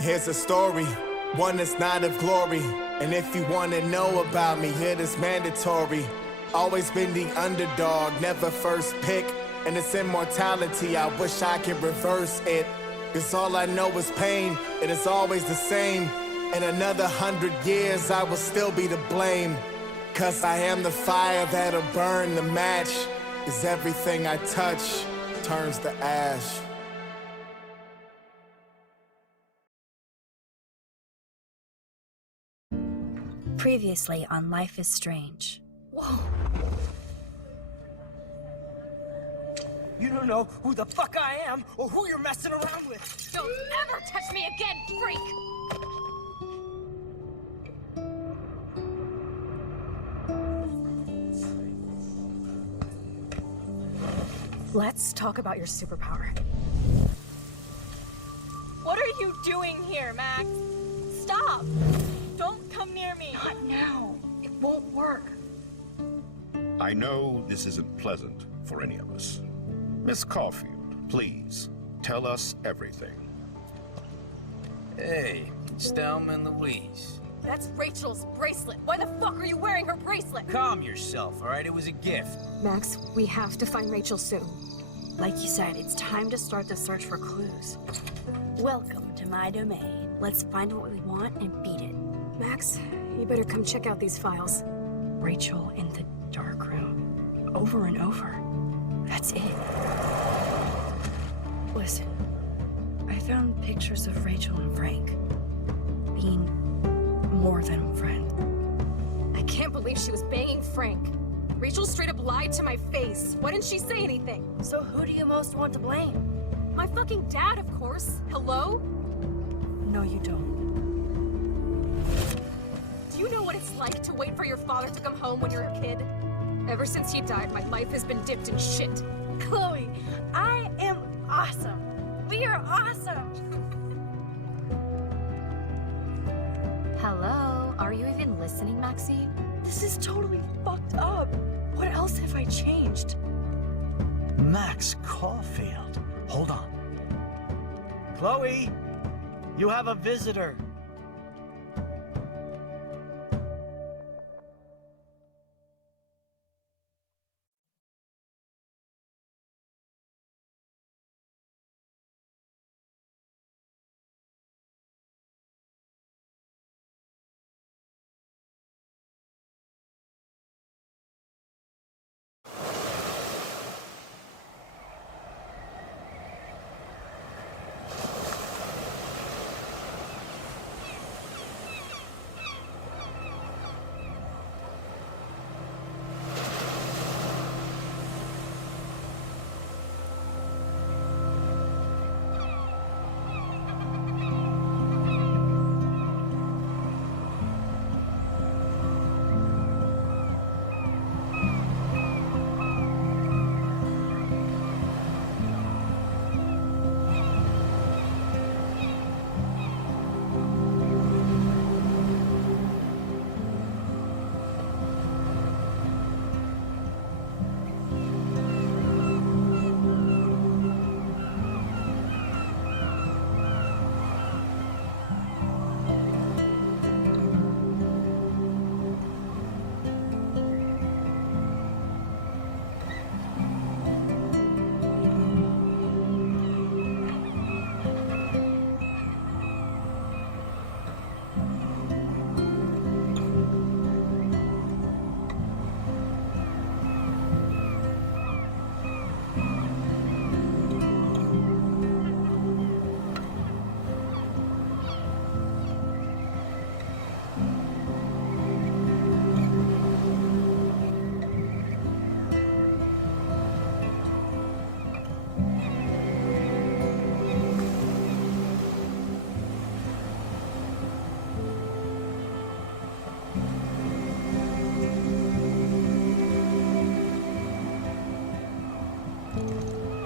Here's a story, one that's not of glory. And if you wanna know about me, it is mandatory. Always been the underdog, never first pick. And it's immortality, I wish I could reverse it. Cause all I know is pain, it is always the same. In another 100 years, I will still be to blame. Cause I am the fire that'll burn the match. Cause everything I touch turns to ash. Previously on Life is Strange. Whoa! You don't know who the fuck I am or who you're messing around with! Don't ever touch me again, freak! Let's talk about your superpower. What are you doing here, Max? Stop! Don't come near me! Not now. It won't work. I know this isn't pleasant for any of us. Miss Caulfield, please, tell us everything. Hey, it's Thelma and Louise. That's Rachel's bracelet! Why the fuck are you wearing her bracelet? Calm yourself, all right? It was a gift. Max, we have to find Rachel soon. Like you said, it's time to start the search for clues. Welcome to my domain. Let's find what we want and beat it. Max, you better come check out these files. Rachel in the dark room. Over and over. That's it. Listen, I found pictures of Rachel and Frank being more than a friend. I can't believe she was banging Frank. Rachel straight up lied to my face. Why didn't she say anything? So who do you most want to blame? My fucking dad, of course. Hello? No, you don't. Do you know what it's like to wait for your father to come home when you're a kid? Ever since he died, my life has been dipped in shit. Chloe, I am awesome. We are awesome. Hello? Are you even listening, Maxie? This is totally fucked up. What else have I changed? Max Caulfield. Hold on. Chloe, you have a visitor.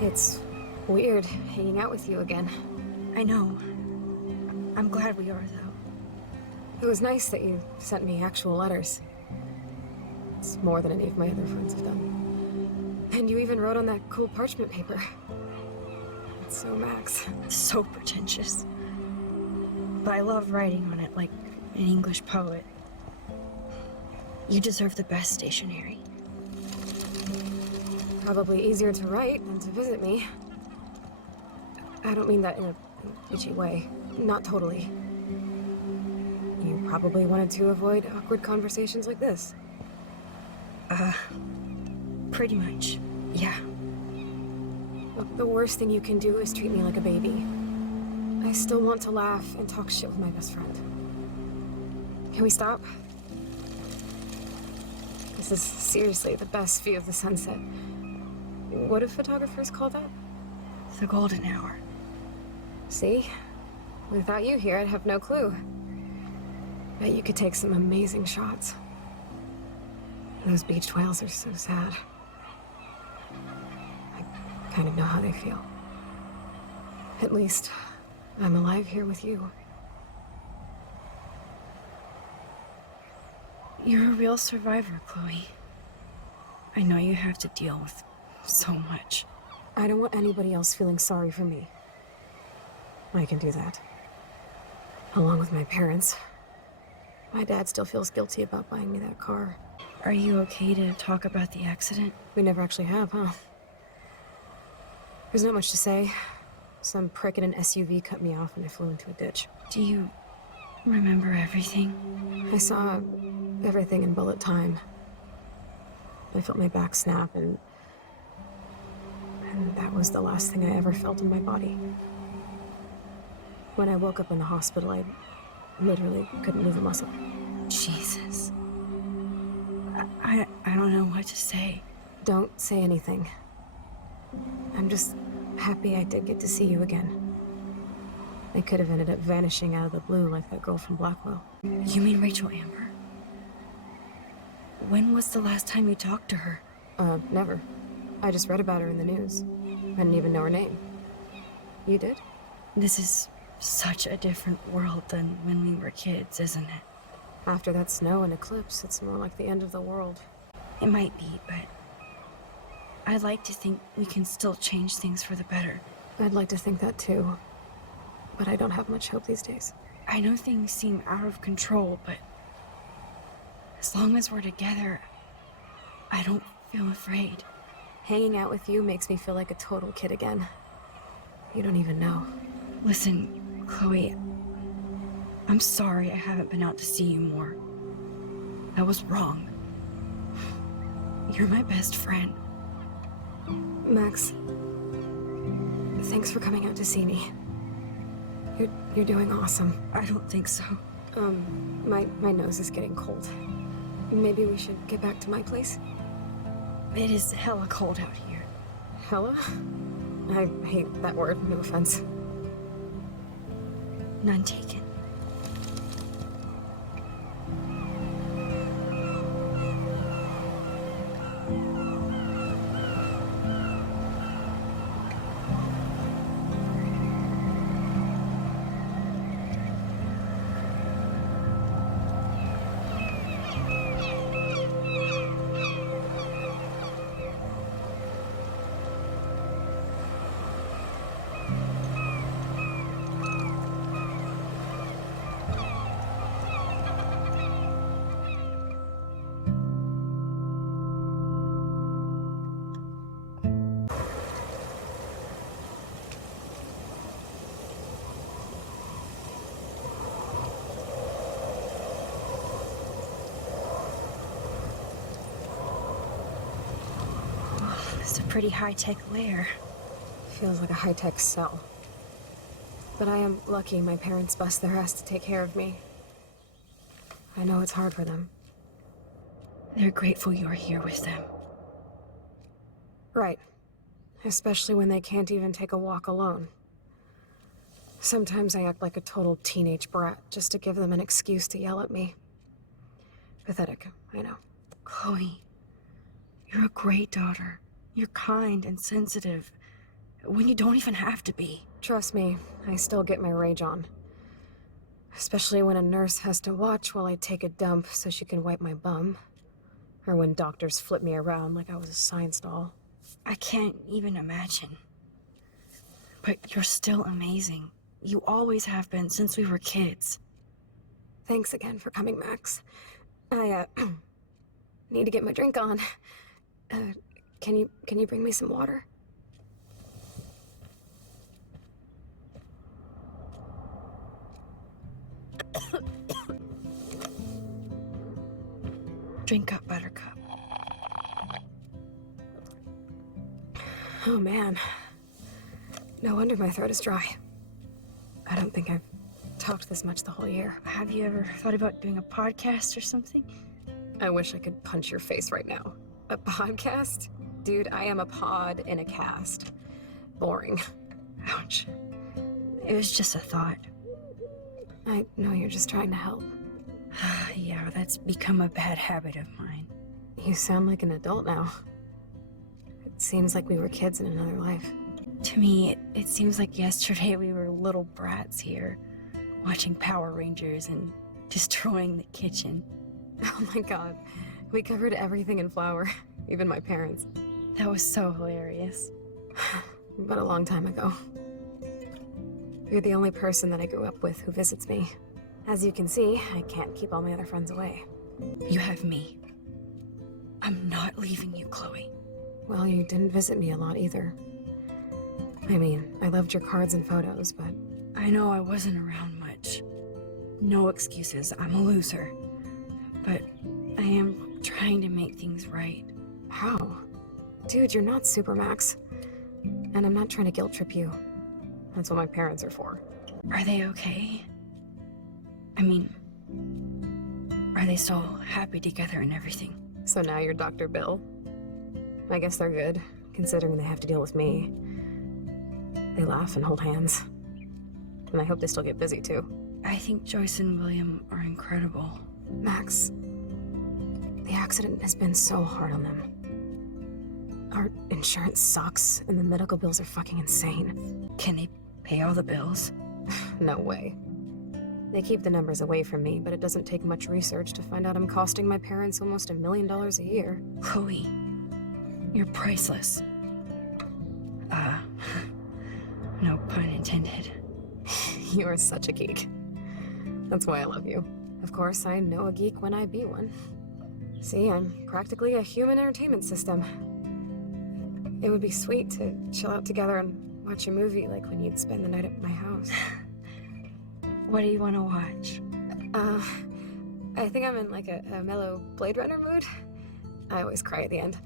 It's weird hanging out with you again. I know. I'm glad we are, though. It was nice that you sent me actual letters. It's more than any of my other friends have done. And you even wrote on that cool parchment paper. It's so Max. So pretentious. but I love writing on it like an English poet. You deserve the best stationery. Probably easier to write than to visit me. I don't mean that in a bitchy way. Not totally. You probably wanted to avoid awkward conversations like this. Pretty much, yeah. Look, the worst thing you can do is treat me like a baby. I still want to laugh and talk shit with my best friend. Can we stop? This is seriously the best view of the sunset. What do photographers call that? The golden hour. See? Without you here, I'd have no clue. Bet you could take some amazing shots. Those beached whales are so sad. I kind of know how they feel. At least, I'm alive here with you. You're a real survivor, Chloe. I know you have to deal with so much. I don't want anybody else feeling sorry for me. I can do that. Along with my parents. My dad still feels guilty about buying me that car. Are you okay to talk about the accident? We never actually have, huh? There's not much to say. Some prick in an SUV cut me off and I flew into a ditch. Do you remember everything? I saw everything in bullet time. I felt my back snap and that was the last thing I ever felt in my body. When I woke up in the hospital, I literally couldn't move a muscle. Jesus. I don't know what to say. Don't say anything. I'm just happy I did get to see you again. I could have ended up vanishing out of the blue like that girl from Blackwell. You mean Rachel Amber? When was the last time you talked to her? Never. I just read about her in the news. I didn't even know her name. You did? This is such a different world than when we were kids, isn't it? After that snow and eclipse, it's more like the end of the world. It might be, but I'd like to think we can still change things for the better. I'd like to think that too. But I don't have much hope these days. I know things seem out of control, but as long as we're together, I don't feel afraid. Hanging out with you makes me feel like a total kid again. You don't even know. Listen, Chloe, I'm sorry I haven't been out to see you more. That was wrong. You're my best friend. Max, thanks for coming out to see me. You're doing awesome. I don't think so. My nose is getting cold. Maybe we should get back to my place? It is hella cold out here. Hella? I hate that word, no offense. None taken. It's a pretty high-tech lair. Feels like a high-tech cell. But I am lucky my parents bust their ass to take care of me. I know it's hard for them. They're grateful you're here with them. Right. Especially when they can't even take a walk alone. Sometimes I act like a total teenage brat just to give them an excuse to yell at me. Pathetic, I know. Chloe, you're a great daughter. You're kind and sensitive, when you don't even have to be. Trust me, I still get my rage on. Especially when a nurse has to watch while I take a dump so she can wipe my bum. Or when doctors flip me around like I was a science doll. I can't even imagine. But you're still amazing. You always have been since we were kids. Thanks again for coming, Max. I, need to get my drink on. Can you bring me some water? Drink up, Buttercup. Oh man. No wonder my throat is dry. I don't think I've talked this much the whole year. Have you ever thought about doing a podcast or something? I wish I could punch your face right now. A podcast? Dude, I am a pod in a cast. Boring. Ouch. It was just a thought. I know you're just trying to help. Yeah, that's become a bad habit of mine. You sound like an adult now. It seems like we were kids in another life. To me, it seems like yesterday we were little brats here, watching Power Rangers and destroying the kitchen. Oh my god. We covered everything in flour, even my parents. That was so hilarious. But a long time ago. You're the only person that I grew up with who visits me. As you can see, I can't keep all my other friends away. You have me. I'm not leaving you, Chloe. Well, you didn't visit me a lot either. I mean, I loved your cards and photos, but... I know I wasn't around much. No excuses, I'm a loser. But I am trying to make things right. How? Dude, you're not Supermax. And I'm not trying to guilt trip you. That's what my parents are for. Are they okay? I mean, are they still happy together and everything? So now you're Dr. Bill? I guess they're good, considering they have to deal with me. They laugh and hold hands. And I hope they still get busy, too. I think Joyce and William are incredible. Max, the accident has been so hard on them. Our insurance sucks, and the medical bills are fucking insane. Can they pay all the bills? No way. They keep the numbers away from me, but it doesn't take much research to find out I'm costing my parents almost $1 million a year. Chloe, you're priceless. No pun intended. You are such a geek. That's why I love you. Of course, I know a geek when I be one. See, I'm practically a human entertainment system. It would be sweet to chill out together and watch a movie like when you'd spend the night at my house. What do you want to watch? I think I'm in like a mellow Blade Runner mood. I always cry at the end.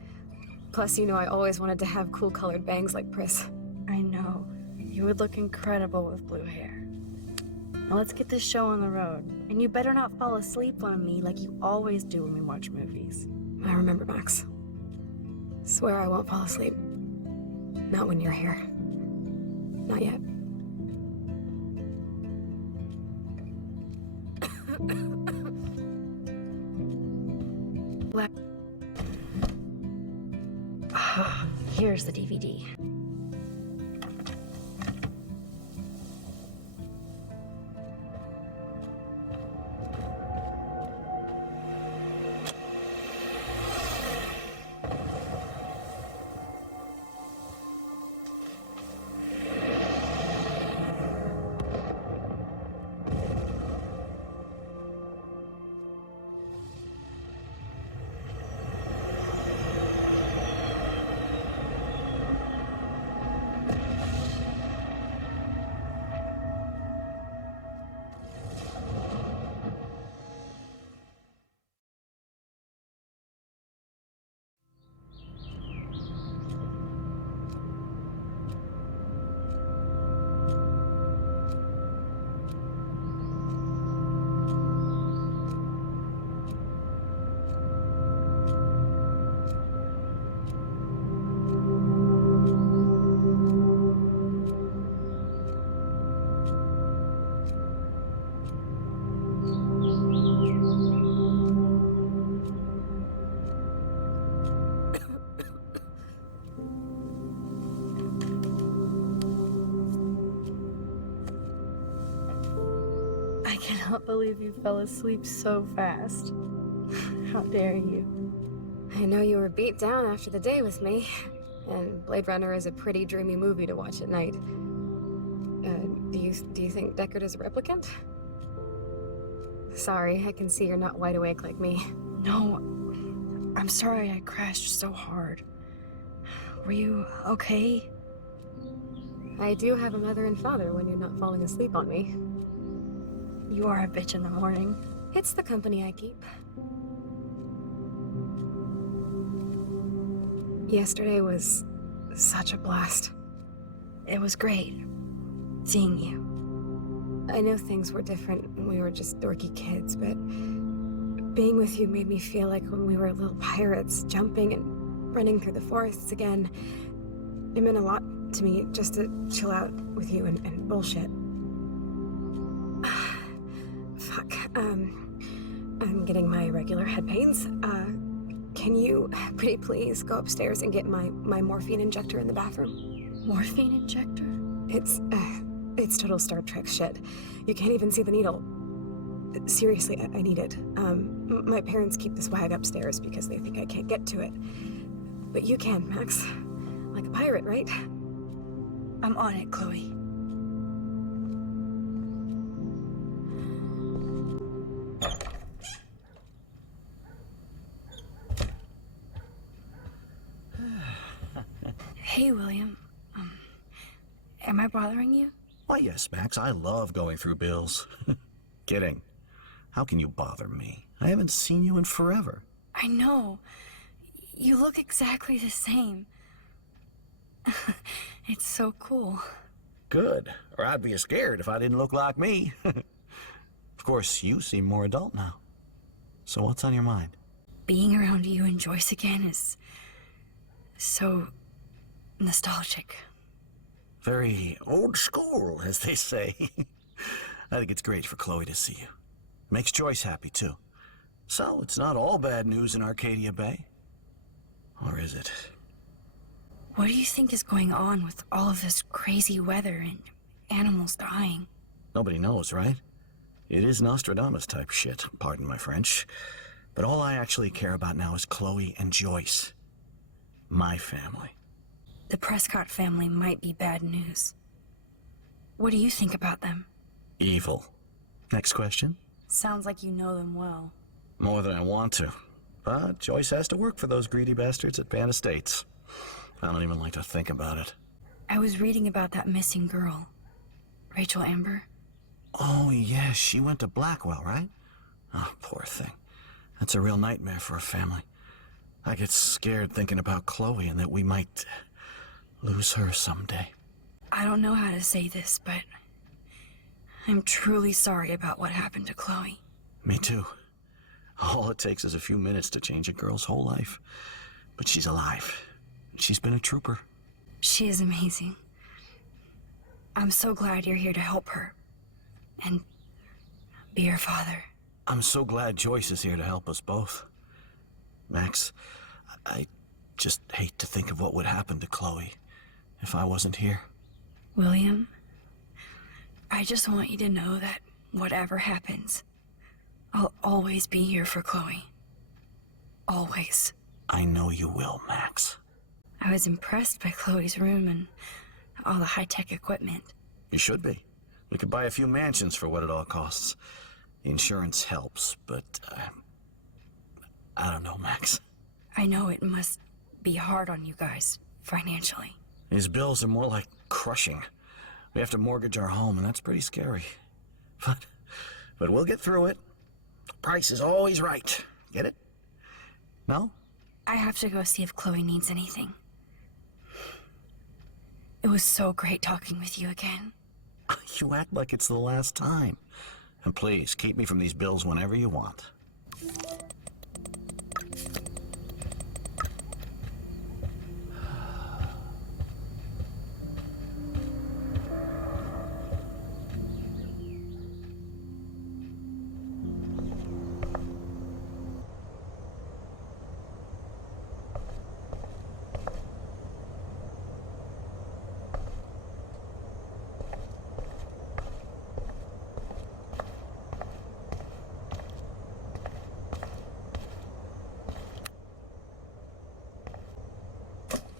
Plus, you know I always wanted to have cool colored bangs like Pris. I know. You would look incredible with blue hair. Now let's get this show on the road. And you better not fall asleep on me like you always do when we watch movies. I remember, Max. Swear I won't fall asleep. Not when you're here. Not yet. Here's the DVD. I cannot believe you fell asleep so fast. How dare you? I know you were beat down after the day with me, and Blade Runner is a pretty dreamy movie to watch at night. Do you Do you think Deckard is a replicant? Sorry, I can see you're not wide awake like me. No, I'm sorry I crashed so hard. Were you okay? I do have a mother and father when you're not falling asleep on me. You are a bitch in the morning. It's the company I keep. Yesterday was such a blast. It was great seeing you. I know things were different when we were just dorky kids, but being with you made me feel like when we were little pirates, jumping and running through the forests again. It meant a lot to me just to chill out with you and bullshit. Fuck, I'm getting my regular head pains. Can you, pretty please, go upstairs and get my morphine injector in the bathroom? Morphine injector? It's total Star Trek shit. You can't even see the needle. Seriously, I need it. My parents keep this wag upstairs because they think I can't get to it. But you can, Max. Like a pirate, right? I'm on it, Chloe. Hey, William. Am I bothering you? Why, yes, Max. I love going through bills. Kidding. How can you bother me? I haven't seen you in forever. I know. You look exactly the same. It's so cool. Good. Or I'd be scared if I didn't look like me. Of course, you seem more adult now. So what's on your mind? Being around you and Joyce again is so nostalgic. Very old school, as they say. I think it's great for Chloe to see you. Makes Joyce happy, too. So, it's not all bad news in Arcadia Bay. Or is it? What do you think is going on with all of this crazy weather and animals dying? Nobody knows, right? It is Nostradamus type shit, pardon my French. But all I actually care about now is Chloe and Joyce. My family. The Prescott family might be bad news. What do you think about them? Evil. Next question? Sounds like you know them well. More than I want to. But Joyce has to work for those greedy bastards at Pan Estates. I don't even like to think about it. I was reading about that missing girl. Rachel Amber. Oh, yeah, she went to Blackwell, right? Oh, poor thing. That's a real nightmare for a family. I get scared thinking about Chloe and that we might lose her someday. I don't know how to say this, but I'm truly sorry about what happened to Chloe. Me too. All it takes is a few minutes to change a girl's whole life. But she's alive. She's been a trooper. She is amazing. I'm so glad you're here to help her. And be her father. I'm so glad Joyce is here to help us both. Max, I just hate to think of what would happen to Chloe if I wasn't here. William, I just want you to know that whatever happens, I'll always be here for Chloe. Always. I know you will, Max. I was impressed by Chloe's room and all the high-tech equipment. You should be. We could buy a few mansions for what it all costs. Insurance helps, but I don't know, Max. I know it must be hard on you guys, financially. These bills are more like crushing. We have to mortgage our home, and that's pretty scary. But we'll get through it. The price is always right. Get it? No? I have to go see if Chloe needs anything. It was so great talking with you again. You act like it's the last time. And please, keep me from these bills whenever you want.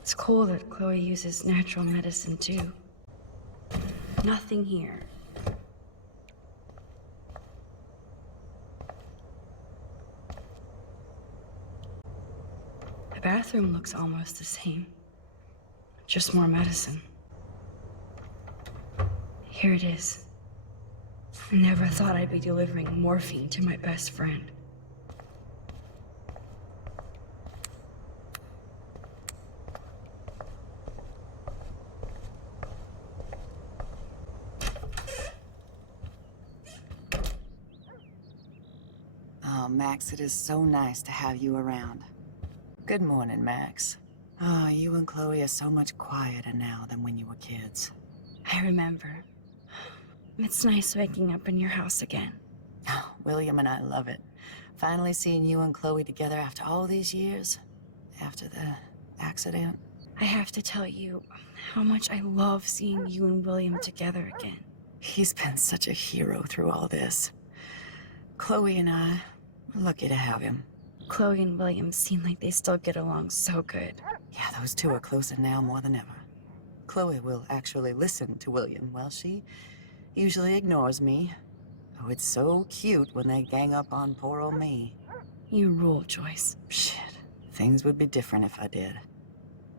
It's cool that Chloe uses natural medicine too. Nothing here bathroom looks almost the same. Just more medicine. Here it is. I never thought I'd be delivering morphine to my best friend. Oh, Max, it is so nice to have you around. Good morning, Max. Oh, you and Chloe are so much quieter now than when you were kids. I remember. It's nice waking up in your house again. Oh, William and I love it. Finally seeing you and Chloe together after all these years. After the accident. I have to tell you how much I love seeing you and William together again. He's been such a hero through all this. Chloe and I, we're lucky to have him. Chloe and William seem like they still get along so good. Yeah, those two are closer now more than ever. Chloe will actually listen to William while she usually ignores me. Oh, it's so cute when they gang up on poor old me. You rule, Joyce. Shit, things would be different if I did.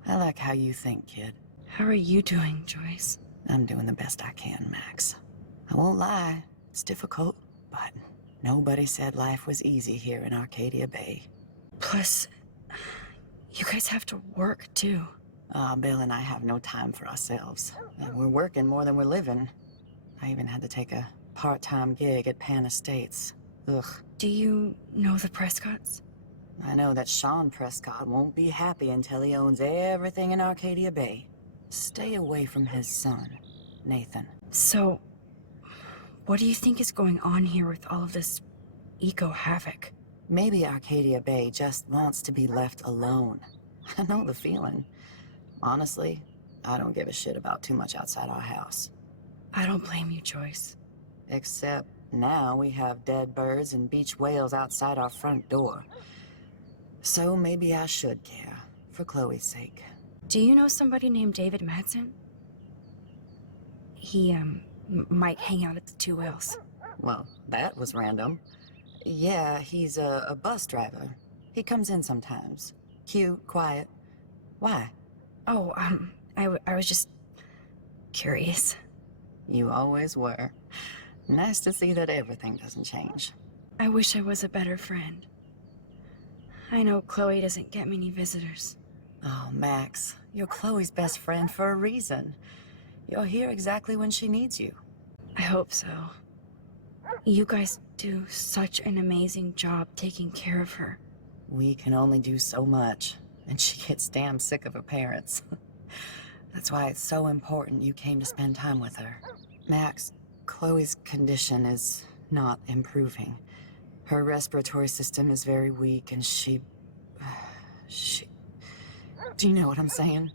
I like how you think, kid. How are you doing, Joyce? I'm doing the best I can, Max. I won't lie, it's difficult, but nobody said life was easy here in Arcadia Bay. Plus, you guys have to work, too. Bill and I have no time for ourselves. And we're working more than we're living. I even had to take a part-time gig at Pan Estates. Ugh. Do you know the Prescotts? I know that Sean Prescott won't be happy until he owns everything in Arcadia Bay. Stay away from his son, Nathan. So, what do you think is going on here with all of this eco-havoc? Maybe Arcadia Bay just wants to be left alone. I know the feeling. Honestly, I don't give a shit about too much outside our house. I don't blame you, Joyce. Except now we have dead birds and beach whales outside our front door. So maybe I should care, for Chloe's sake. Do you know somebody named David Madsen? He, might hang out at the Two Whales. Well, that was random. Yeah, he's a bus driver. He comes in sometimes. Cute, quiet. Why? Oh, I was just curious. You always were. Nice to see that everything doesn't change. I wish I was a better friend. I know Chloe doesn't get many visitors. Oh, Max, you're Chloe's best friend for a reason. You're here exactly when she needs you. I hope so. You guys do such an amazing job taking care of her. We can only do so much, and she gets damn sick of her parents. That's why it's so important you came to spend time with her. Max, Chloe's condition is not improving. Her respiratory system is very weak, and she... Do you know what I'm saying?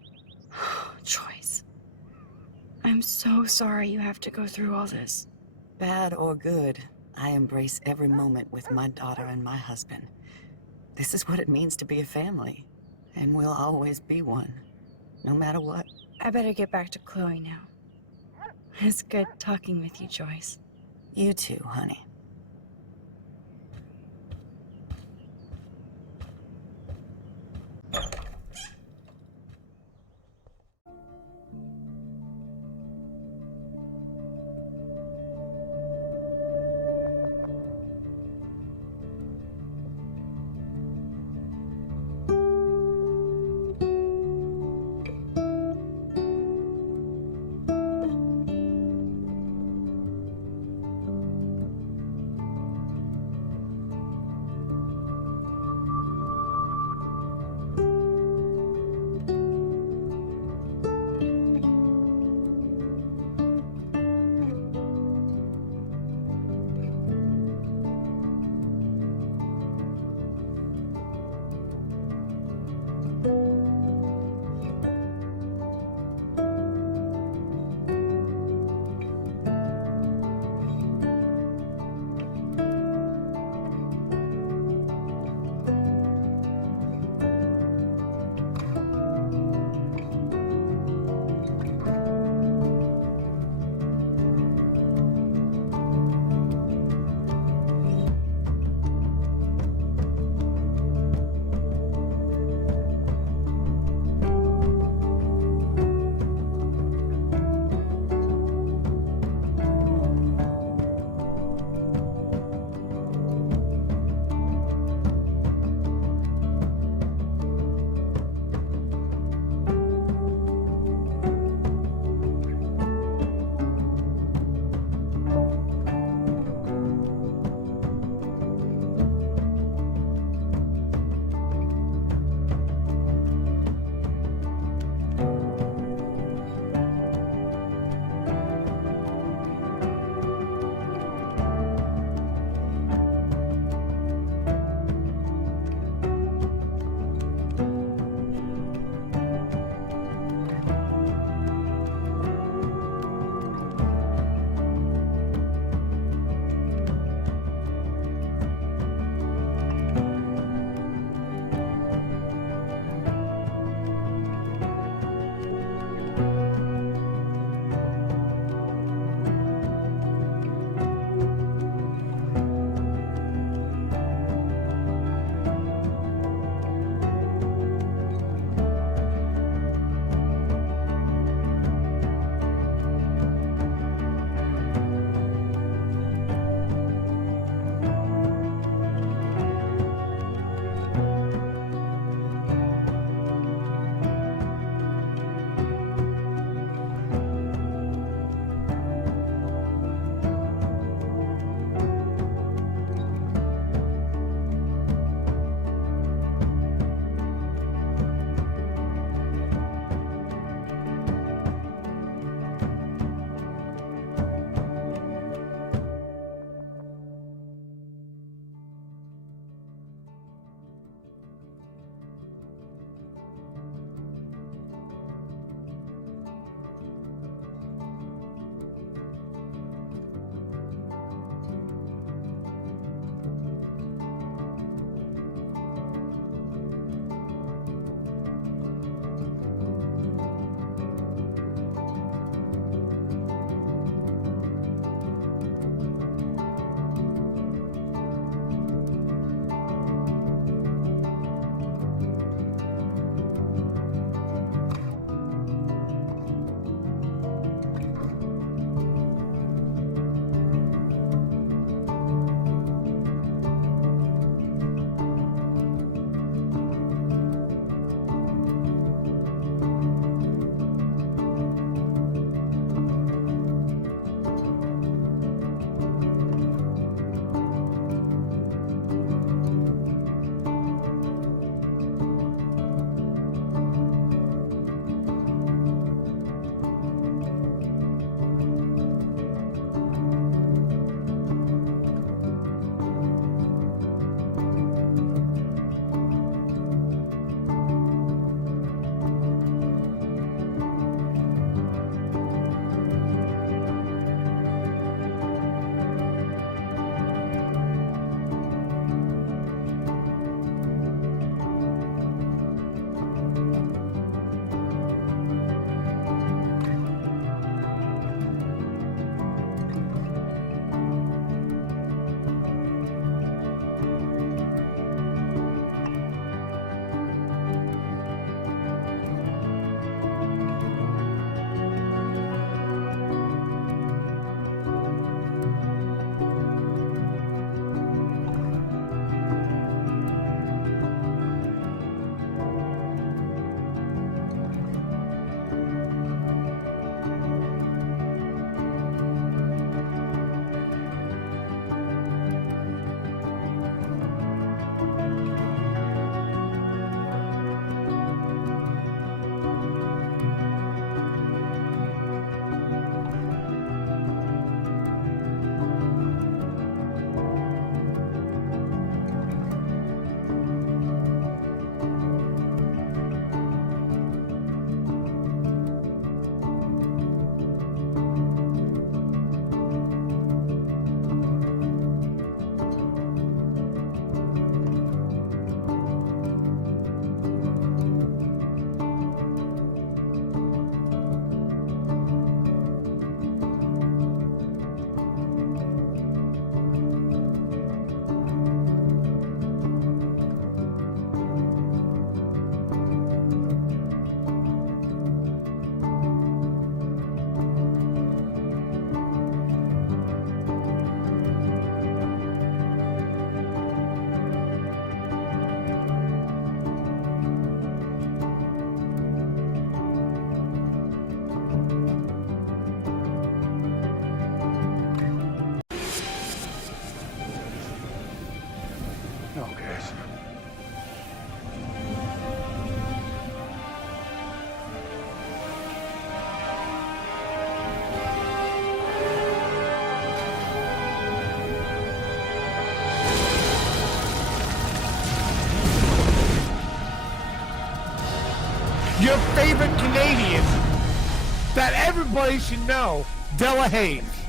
Joyce. I'm so sorry you have to go through all this. Bad or good, I embrace every moment with my daughter and my husband. This is what it means to be a family, and we'll always be one, no matter what. I better get back to Chloe now. It's good talking with you, Joyce. You too, honey. your favorite Canadian that everybody should know, Della Hayes.